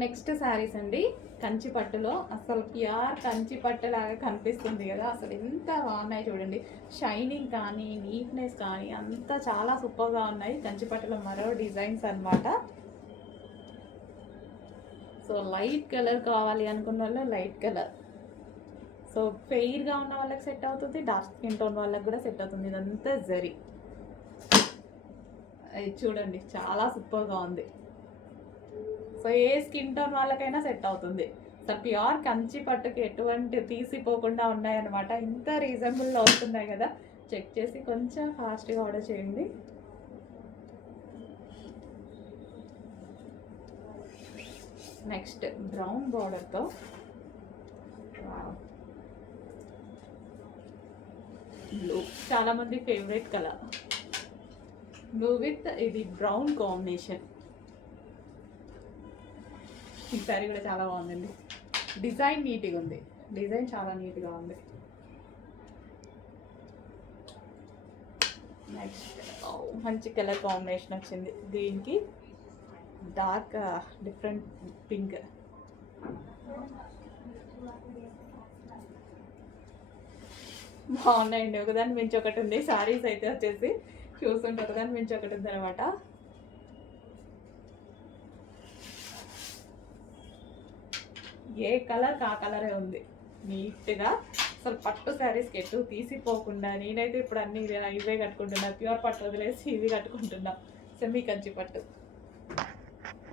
Next saris అండి కంచి పట్టులో. అసలు ప్యూర్ కంచి పట్టులాగా కనిపిస్తుంది కదా అసలు ఎంత బాగున్నాయి చూడండి. షైనింగ్ కానీ నీట్నెస్ కానీ అంతా చాలా సూపర్గా ఉన్నాయి. కంచి పట్టులో మరో డిజైన్స్ అనమాట సో లైట్ కలర్ కావాలి అనుకున్న వాళ్ళు లైట్ కలర్ సో ఫెయిర్గా ఉన్న వాళ్ళకి సెట్ అవుతుంది డార్క్ స్కిన్ టోన్ వాళ్ళకి కూడా సెట్ అవుతుంది. ఇదంతా జరి చూడండి చాలా సూపర్గా ఉంది. సో ఏ స్కిన్ టోన్ వాళ్ళకైనా సెట్ అవుతుంది. సో ప్యూర్ కంచి పట్టుకి ఎటువంటి తీసిపోకుండా ఉన్నాయన్నమాట. ఇంత రీజనబుల్లో వస్తున్నాయి కదా. చెక్ చేసి కొంచెం ఫాస్ట్గా ఆర్డర్ చేయండి. నెక్స్ట్ బ్రౌన్ బార్డర్తో బ్లూ. చాలామంది ఫేవరెట్ కలర్. బ్లూ విత్ ఇది బ్రౌన్ కాంబినేషన్. ఈ సారీ కూడా చాలా బాగుందండి. డిజైన్ నీట్గా ఉంది. డిజైన్ చాలా నీట్గా ఉంది. నెక్స్ట్ oh, మంచి కలర్ కాంబినేషన్ వచ్చింది. దీనికి డార్క్ డిఫరెంట్ పింక్. బాగున్నాయండి. ఒకదాని మించి ఒకటి ఉంది. సారీస్ అయితే వచ్చేసి చూస్తుంటే ఒకదాని మించి ఒకటి ఉంది అనమాట ఏ కలర్ ఆ కలరే ఉంది. నీట్గా అసలు పట్టు శారీస్కి ఎటు తీసిపోకుండా నేనైతే ఇప్పుడు అన్ని ఇవే కట్టుకుంటున్నా. ప్యూర్ పట్టు వదిలేసి ఇవి కట్టుకుంటున్నా. సెమీ కంచి పట్టు.